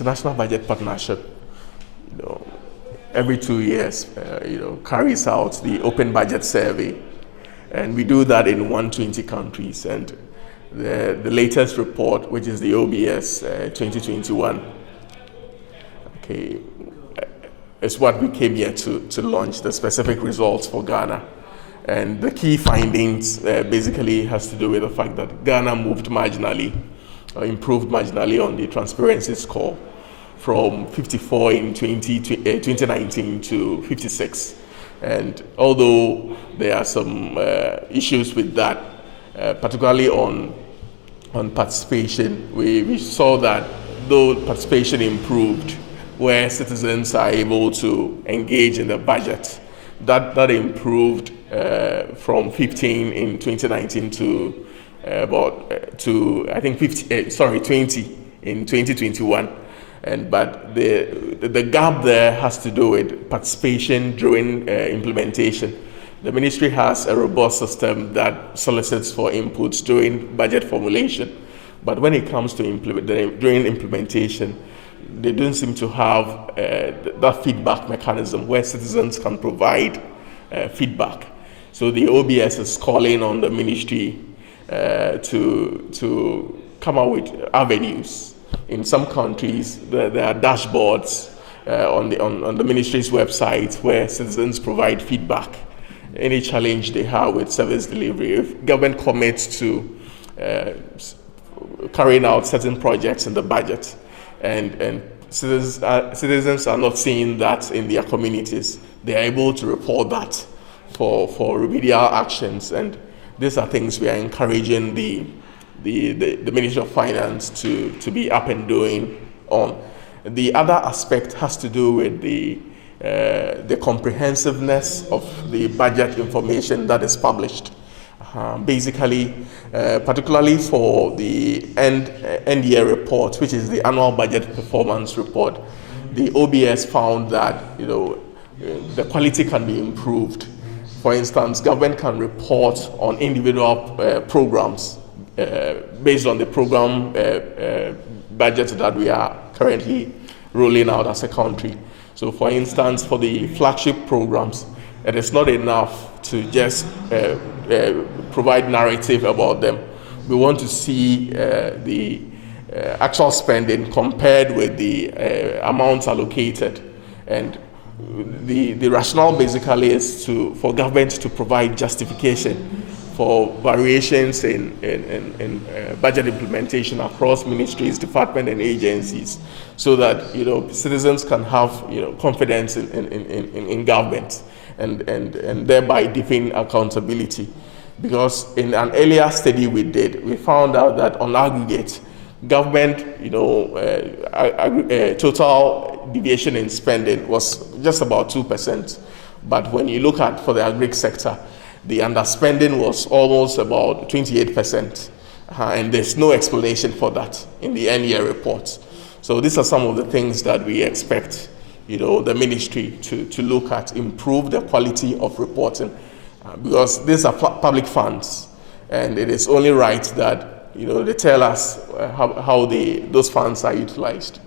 International Budget Partnership, every 2 years, carries out the Open Budget Survey, and we do that in 120 countries. And the latest report, which is the OBS 2021, is what we came here to launch, the specific results for Ghana. And the key findings basically has to do with the fact that Ghana moved marginally, improved marginally on the transparency score from 54 in 2019 to 56. And although there are some issues with that, particularly on participation, we saw that though participation improved, where citizens are able to engage in the budget, that improved from 15 in 2019 to I think 20 in 2021. But the gap there has to do with participation during implementation. The ministry has a robust system that solicits for inputs during budget formulation, but when it comes to during implementation, they don't seem to have that feedback mechanism where citizens can provide feedback. So the OBS is calling on the ministry to come up with avenues. In some countries, there are dashboards on the ministry's website where citizens provide feedback, any challenge they have with service delivery. If government commits to carrying out certain projects in the budget, and citizens are not seeing that in their communities, they are able to report that for remedial actions. And these are things we are encouraging the Ministry of Finance to be up and doing on. The other aspect has to do with the comprehensiveness of the budget information that is published. Basically, particularly for the end year report, which is the annual budget performance report, the OBS found that the quality can be improved. For instance, government can report on individual programs based on the program budget that we are currently rolling out as a country. So, for instance, for the flagship programs, it is not enough to just provide narrative about them. We want to see the actual spending compared with the amounts allocated. And the rationale basically is for government to provide justification for variations in budget implementation across ministries, departments, and agencies, so that citizens can have confidence in government and thereby deepen accountability. Because in an earlier study we did, we found out that on aggregate, government total deviation in spending was just about 2%. But when you look at for the agri sector, the underspending was almost about 28%. And there's no explanation for that in the end year reports. So these are some of the things that we expect the ministry to look at, improve the quality of reporting, because these are public funds, and it is only right that they tell us how those funds are utilized.